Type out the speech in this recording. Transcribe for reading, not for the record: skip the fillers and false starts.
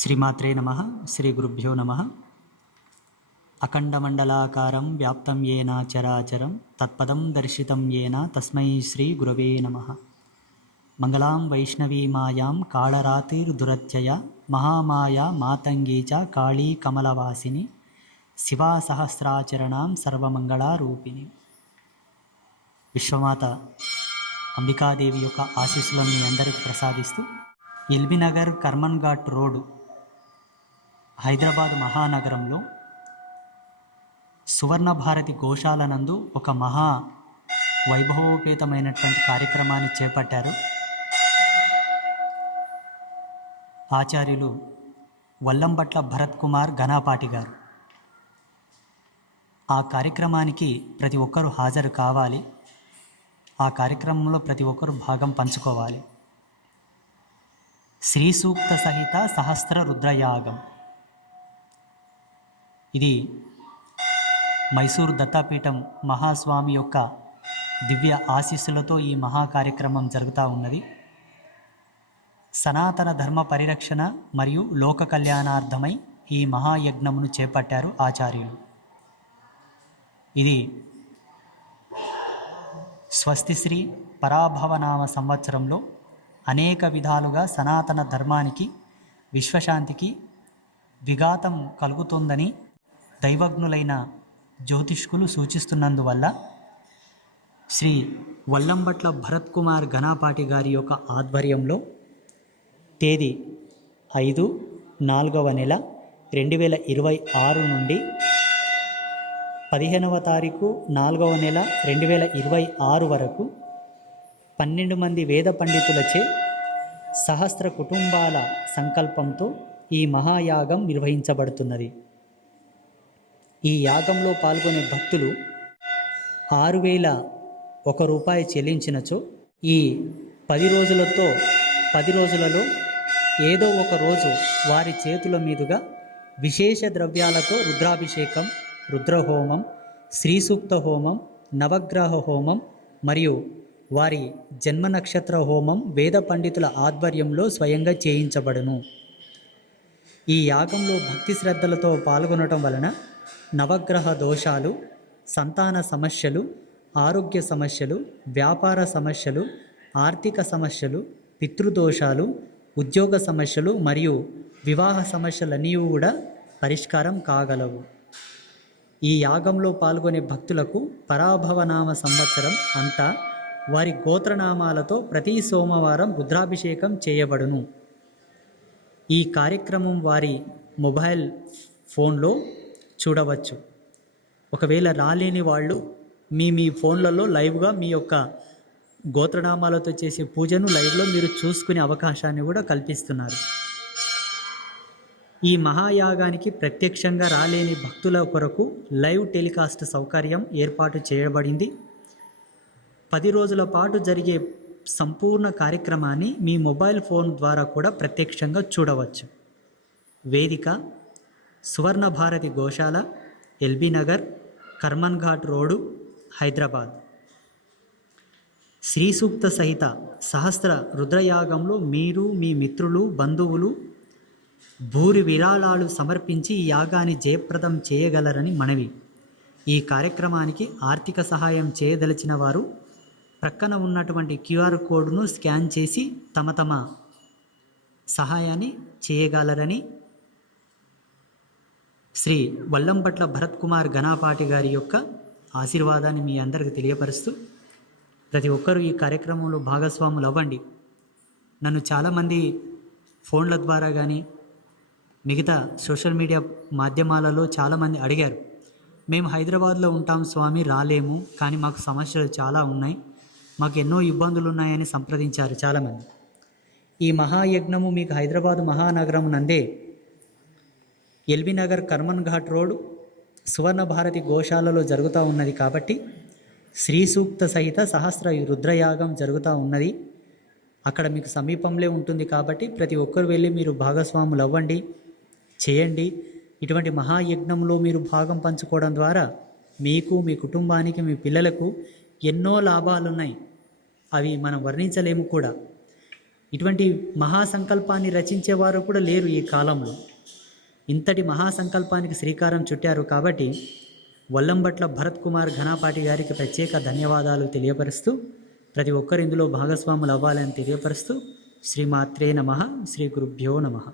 శ్రీమాత్రే నమః. శ్రీ గురుభ్యో నమః. అఖండమండలాకారం వ్యాప్తం ఏన చరాచరం తత్పదం దర్శితం ఏన తస్మై శ్రీ గురవే నమః. మంగళాం వైష్ణవీ మాయాం కాళరాతిర్దురత్యయ మహామాయా మాతంగీ చ కాళీ కమలవాసిని శివా సహస్రాచరణాం సర్వమంగళారూపిణి. విశ్వమాత అంబికాదేవి యొక్క ఆశీస్సులను మీ అందరికి ప్రసాదిస్తూ ఎల్బీనగర్ కర్మన్ ఘాట్ రోడ్ హైదరాబాద్ మహానగరంలో సువర్ణ భారతి గోశాల నందు ఒక మహా వైభవోపేతమైనటువంటి కార్యక్రమాన్ని చేపట్టారు ఆచార్యులు వల్లంబట్ల భరత్ కుమార్ ఘనాపాటి గారు. ఆ కార్యక్రమానికి ప్రతి ఒక్కరూ హాజరు కావాలి. ఆ కార్యక్రమంలో ప్రతి ఒక్కరూ భాగం పంచుకోవాలి. శ్రీ సూక్త సహిత సహస్ర రుద్రయాగం. ఇది మైసూరు దత్తాపీఠం మహాస్వామి యొక్క దివ్య ఆశీస్సులతో ఈ మహా కార్యక్రమం జరుగుతూ ఉన్నది. సనాతన ధర్మ పరిరక్షణ మరియు లోక కళ్యాణార్థమై ఈ మహాయజ్ఞమును చేపట్టారు ఆచార్యులు. ఇది స్వస్తిశ్రీ పరాభవనామ సంవత్సరంలో అనేక విధాలుగా సనాతన ధర్మానికి విశ్వశాంతికి విఘాతం కలుగుతుందని దైవజ్ఞులైన జ్యోతిష్కులు సూచిస్తున్నందువల్ల శ్రీ వల్లంబట్ల భరత్ కుమార్ ఘనాపాటి గారి యొక్క ఆధ్వర్యంలో తేదీ 5/4 నెల 2026 నుండి 15వ తారీఖు 4వ నెల 2026 వరకు 12 మంది వేద పండితులచే సహస్ర కుటుంబాల సంకల్పంతో ఈ మహాయాగం నిర్వహించబడుతున్నది. ఈ యాగంలో పాల్గొనే భక్తులు 6,001 రూపాయి చెల్లించినచో ఈ 10 రోజులలో ఏదో ఒక రోజు వారి చేతుల మీదుగా విశేష ద్రవ్యాలతో రుద్రాభిషేకం, రుద్రహోమం, శ్రీసూక్త హోమం, నవగ్రహ హోమం మరియు వారి జన్మ నక్షత్ర హోమం వేద పండితుల ఆధ్వర్యంలో స్వయంగా చేయించబడును. ఈ యాగంలో భక్తి శ్రద్ధలతో పాల్గొనటం వలన నవగ్రహ దోషాలు, సంతాన సమస్యలు, ఆరోగ్య సమస్యలు, వ్యాపార సమస్యలు, ఆర్థిక సమస్యలు, పితృదోషాలు, ఉద్యోగ సమస్యలు మరియు వివాహ సమస్యలన్నీ కూడా పరిష్కారం కాగలవు. ఈ యాగంలో పాల్గొనే భక్తులకు పరాభవనామ సంవత్సరం అంతా వారి గోత్రనామాలతో ప్రతి సోమవారం రుద్రాభిషేకం చేయబడును. ఈ కార్యక్రమం వారి మొబైల్ ఫోన్లో చూడవచ్చు. ఒకవేళ రాలేని వాళ్ళు మీ ఫోన్లలో లైవ్గా మీ యొక్క గోత్రనామాలతో చేసే పూజను లైవ్లో మీరు చూసుకునే అవకాశాన్ని కూడా కల్పిస్తున్నారు. ఈ మహాయాగానికి ప్రత్యక్షంగా రాలేని భక్తుల కొరకు లైవ్ టెలికాస్ట్ సౌకర్యం ఏర్పాటు చేయబడింది. 10 రోజుల పాటు జరిగే సంపూర్ణ కార్యక్రమాన్ని మీ మొబైల్ ఫోన్ ద్వారా కూడా ప్రత్యక్షంగా చూడవచ్చు. వేదిక సువర్ణ భారతి గోశాల, ఎల్బీనగర్, కర్మన్ ఘాట్ రోడ్డు, హైదరాబాద్. శ్రీ సూక్త సహిత సహస్ర రుద్రయాగంలో మీరు, మీ మిత్రులు, బంధువులు భూరి విరాళాలు సమర్పించి ఈ యాగాన్ని జయప్రదం చేయగలరని మనవి. ఈ కార్యక్రమానికి ఆర్థిక సహాయం చేయదలిచిన వారు ప్రక్కన ఉన్నటువంటి QR కోడ్ను స్కాన్ చేసి తమ సహాయాన్ని చేయగలరని శ్రీ వల్లంబట్ల భరత్ కుమార్ ఘనాపాటి గారి యొక్క ఆశీర్వాదాన్ని మీ అందరికీ తెలియపరుస్తూ ప్రతి ఒక్కరూ ఈ కార్యక్రమంలో భాగస్వాములు అవ్వండి. నన్ను చాలామంది ఫోన్ల ద్వారా కానీ మిగతా సోషల్ మీడియా మాధ్యమాలలో చాలామంది అడిగారు, మేము హైదరాబాద్లో ఉంటాం స్వామి, రాలేము, కానీ మాకు సమస్యలు చాలా ఉన్నాయి, మాకు ఎన్నో ఇబ్బందులు ఉన్నాయని సంప్రదించారు చాలామంది. ఈ మహాయజ్ఞము మీకు హైదరాబాద్ మహానగరం నందే ఎల్బీనగర్ కర్మన్ ఘాట్ రోడ్ సువర్ణ భారతి గోశాలలో జరుగుతూ ఉన్నది కాబట్టి శ్రీ సూక్త సహిత సహస్ర రుద్రయాగం జరుగుతూ ఉన్నది. అక్కడ మీకు సమీపంలో ఉంటుంది కాబట్టి ప్రతి ఒక్కరు వెళ్ళి మీరు భాగస్వాములు అవ్వండి, చేయండి. ఇటువంటి మహాయజ్ఞంలో మీరు భాగం పంచుకోవడం ద్వారా మీకు, మీ కుటుంబానికి, మీ పిల్లలకు ఎన్నో లాభాలున్నాయి. అవి మనం వర్ణించలేము కూడా. ఇటువంటి మహాసంకల్పాన్ని రచించేవారు కూడా లేరు ఈ కాలంలో. ఇంతటి మహాసంకల్పానికి శ్రీకారం చుట్టారు కాబట్టి వల్లంబట్ల భరత్ కుమార్ ఘనాపాటి గారికి ప్రత్యేక ధన్యవాదాలు తెలియపరుస్తూ, ప్రతి ఒక్కరు ఇందులో భాగస్వాములు అవ్వాలని తెలియపరుస్తూ, శ్రీమాత్రే నమః, శ్రీ గురుభ్యో నమః.